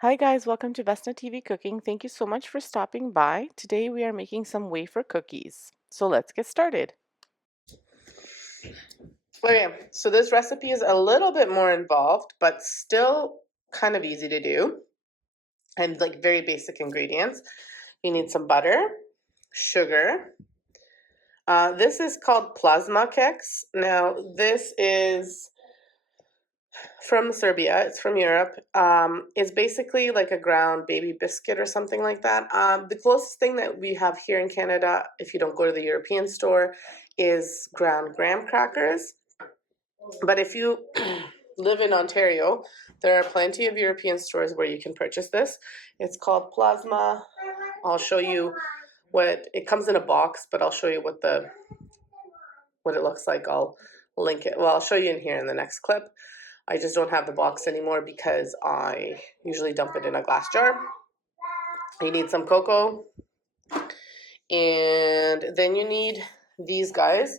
Hi guys, welcome to Vesna TV Cooking. Thank you so much for stopping by. Today we are making some wafer cookies. So let's get started. Okay, so this recipe is a little bit more involved, but still kind of easy to do. And like very basic ingredients. You need some butter, sugar. This is called Plazma Kex. Now this is from Serbia. It's from Europe. It's basically like a ground baby biscuit or something like that. The closest thing that we have here in Canada, if you don't go to the European store, is ground graham crackers. But if you live in Ontario, there are plenty of European stores where you can purchase this. It's called Plazma. I'll show you what it comes in a box, but I'll show you what it looks like. I'll link it. Well, I'll show you in here in the next clip. I just don't have the box anymore because I usually dump it in a glass jar. You need some cocoa. And then you need these guys.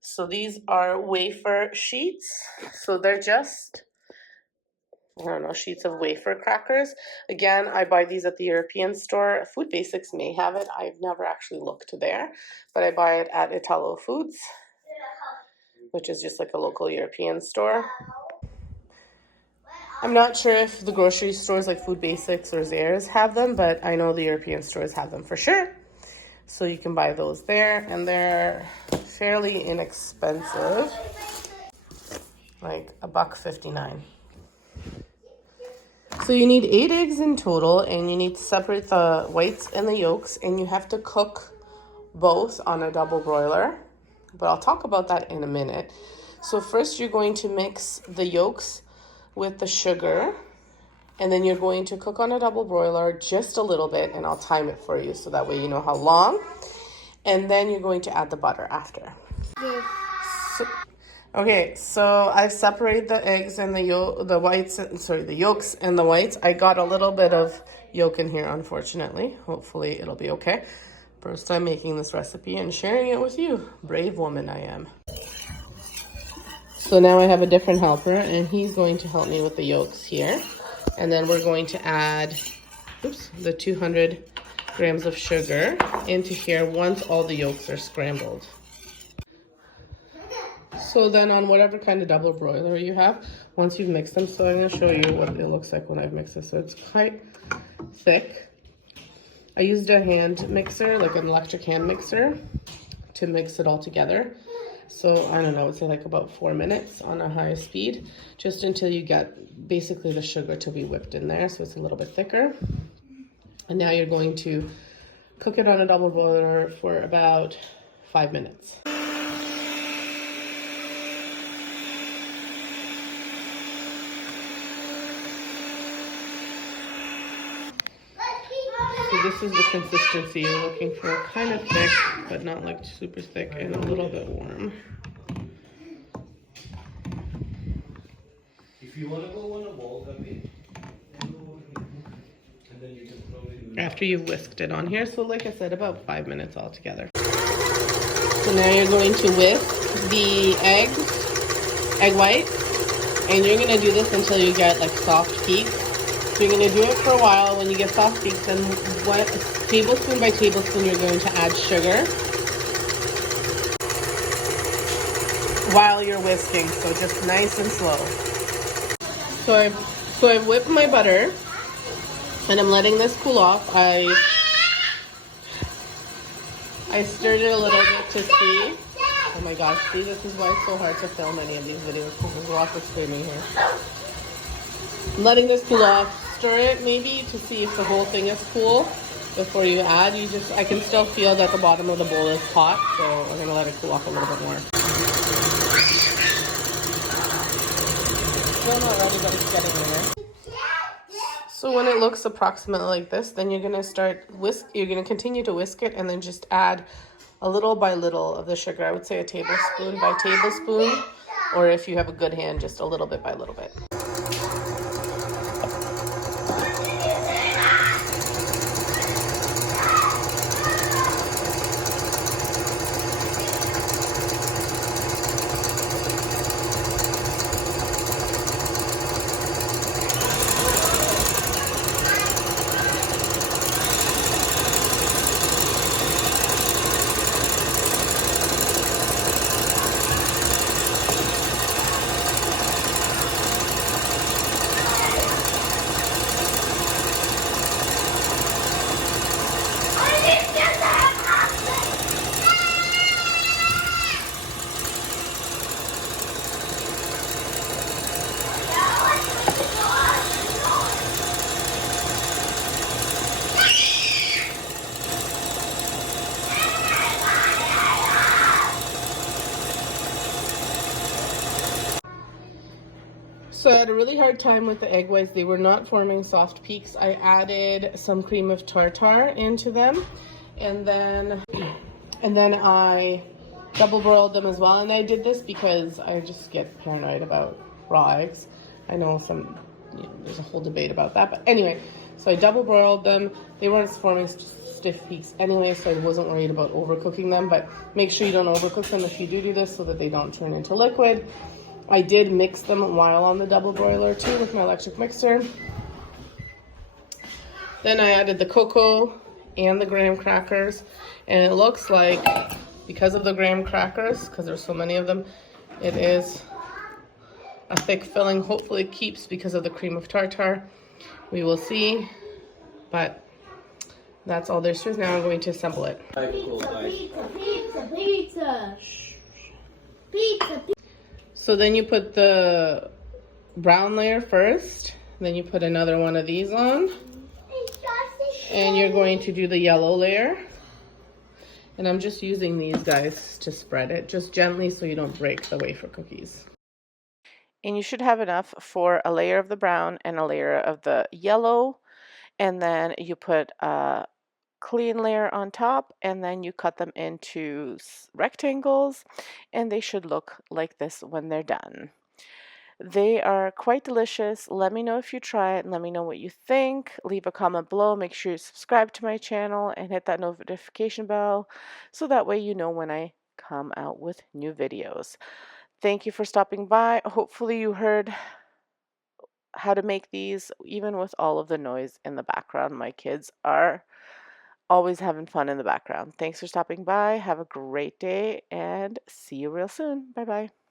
So these are wafer sheets. So they're just, I don't know, sheets of wafer crackers. Again, I buy these at the European store. Food Basics may have it. I've never actually looked there. But I buy it at Italo Foods, which is just like a local European store. I'm not sure if the grocery stores like Food Basics or Zehrs have them, but I know the European stores have them for sure. So you can buy those there, and they're fairly inexpensive, like $1.59. So you need 8 eggs in total, and you need to separate the whites and the yolks, and you have to cook both on a double broiler, but I'll talk about that in a minute. So first you're going to mix the yolks with the sugar, and then you're going to cook on a double broiler just a little bit, and I'll time it for you so that way you know how long. And then you're going to add the butter after. So I've separated the eggs and the yolks and the whites. I got a little bit of yolk in here, unfortunately. Hopefully it'll be okay. First time making this recipe and sharing it with you. Brave woman I am. So now I have a different helper, and he's going to help me with the yolks here. And then we're going to add, the 200 grams of sugar into here once all the yolks are scrambled. So then on whatever kind of double broiler you have, once you've mixed them, so I'm going to show you what it looks like when I've mixed this. So it's quite thick. I used a hand mixer, like an electric hand mixer, to mix it all together. So I don't know, I would say like about 4 minutes on a high speed, just until you get basically the sugar to be whipped in there, so it's a little bit thicker. And now you're going to cook it on a double boiler for about 5 minutes. So this is the consistency you're looking for, kind of thick, but not like super thick, and a little bit warm. If you want to go on a bowl, after you've whisked it on here, so like I said, about 5 minutes altogether. So now you're going to whisk the egg white, and you're going to do this until you get like soft peaks. So you're going to do it for a while. When you get soft peaks, then tablespoon by tablespoon, you're going to add sugar while you're whisking, so just nice and slow. So I've whipped my butter, and I'm letting this cool off. I stirred it a little bit to see. Oh my gosh, see, this is why it's so hard to film any of these videos, because there's lots of screaming here. I'm letting this cool off. Stir it maybe to see if the whole thing is cool before you add. I can still feel that the bottom of the bowl is hot, so I'm gonna let it cool off a little bit more. Still not ready, but it's getting there. So when it looks approximately like this, then you're gonna you're gonna continue to whisk it, and then just add a little by little of the sugar. I would say a tablespoon by tablespoon, or if you have a good hand, just a little bit by little bit. So I had a really hard time with the egg whites. They were not forming soft peaks. I added some cream of tartar into them, and then I double broiled them as well. And I did this because I just get paranoid about raw eggs. I know there's a whole debate about that, but anyway, so I double broiled them. They weren't forming stiff peaks anyway, so I wasn't worried about overcooking them, but make sure you don't overcook them if you do this so that they don't turn into liquid. I did mix them while on the double broiler too with my electric mixer. Then I added the cocoa and the graham crackers, and it looks like, because of the graham crackers, because there's so many of them, it is a thick filling. Hopefully it keeps because of the cream of tartar. We will see, but that's all there's to it. Now I'm going to assemble it. Pizza. So then you put the brown layer first, then you put another one of these on, and you're going to do the yellow layer. And I'm just using these guys to spread it, just gently so you don't break the wafer cookies. And you should have enough for a layer of the brown and a layer of the yellow, and then you put a clean layer on top, and then you cut them into rectangles, and they should look like this when they're done. They are quite delicious. Let me know if you try it and let me know what you think. Leave a comment below. Make sure you subscribe to my channel and hit that notification bell so that way you know when I come out with new videos. Thank you for stopping by. Hopefully you heard how to make these even with all of the noise in the background. My kids are always having fun in the background. Thanks for stopping by. Have a great day and see you real soon. Bye bye.